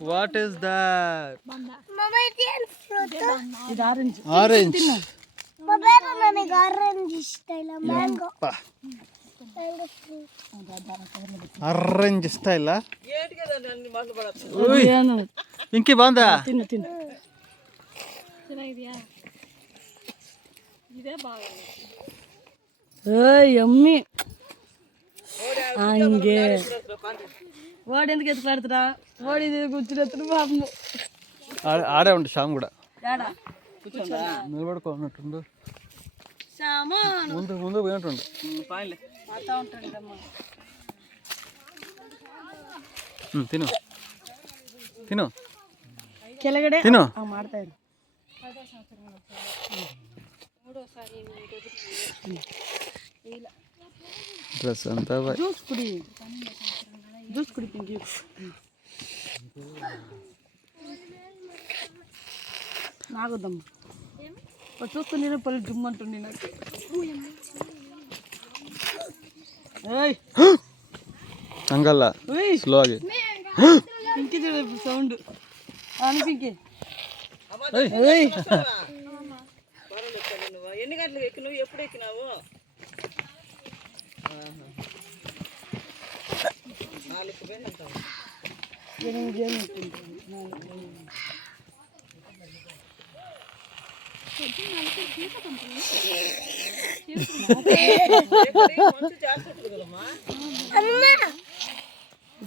What is that? Mama, it's fruit. ఇది orange. Orange. Mama, ನನಗೆ orange ಇಷ್ಟ ಇಲ್ಲ mango. Mango fruit. Orange style. ಏನು? ఇంకి బాగుందా? తిను తిను. ఏయ్ యమ్మీ. హంగే. వాడు ఎందుకు ఎత్తులాడుతురా? వాడు ఇది కూర్చుని పాపము. ఆడే ఉండు శ్యామ్ కూడా. ఏడా? కూర్చోండా? నిలబడుకోనట్టుండు. శ్యాము. ముందు పోయినట్టుండు. పాయలే. మాతా ఉంటాడమ్మా. తిను తిను ಕೆಳಗಡೆ ತಿನ್ನು ಮಾಡ್ತಾ ಇರು. ಡ್ರೆಸ್ ಅಂತ ಜ್ಯೂಸ್ ಕುಡಿ ಪಿಂಕಿ. నాగొద్దమ్మ చూస్తూ నేను పల్లి డుమ్ అంటుండే నాకు. ಹಂಗಲ್ಲ ಸ್ಲೋ ಆಗಿ పింకీ చూడ సౌండ్ అని పింకీ. ఎన్ని గంటలకు ఎక్కినావు? ఎప్పుడు ఎక్కినావు?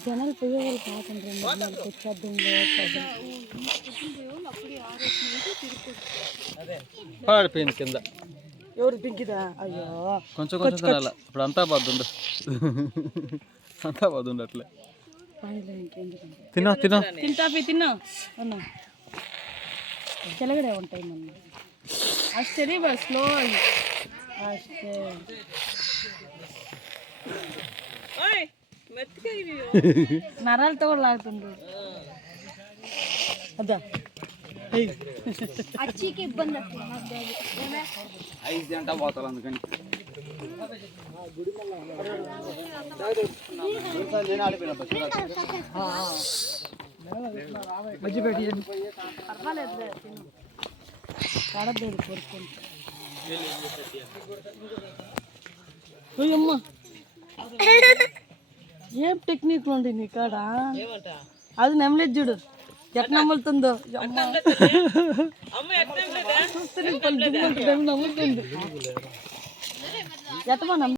జనాలు పోయేవాళ్ళు కాకుండా పాడిపోయింది కింద. ఎవరు పింకిదా? అయ్యో కొంచెం తినాల. ఇప్పుడు అంతా బాగుండు, అంతా బాగుండు అట్లే. తిన్నా తిన్నా అన్నా ಕೆಳಗಡೆ ಒಂದು ಟೈಮ್ ಅನ್ನ ಅಷ್ಟೇ ರೀ ಬಸ್ ಸ್ಲೋ ಆಗಿ ಅಷ್ಟೇ. ನರಾలు ತಗೊಳ್ಳಾಗ್ತಂದು ಅದ అచ్చికి ఇబ్బంది అవుతుంది. 5 గంటలు పోతాను అందుకని. మజ్జి పెట్టి పర్వాలేదు కడద్దు కొరుకుంటు. అమ్మ ఏం టెక్నిక్లు ఉండి నీ కాడ? అది నెమ్మలేదు చూడు ఎట్ నమ్ములుతుందో. చూస్తే నమ్ముతుంది ఎట్టమా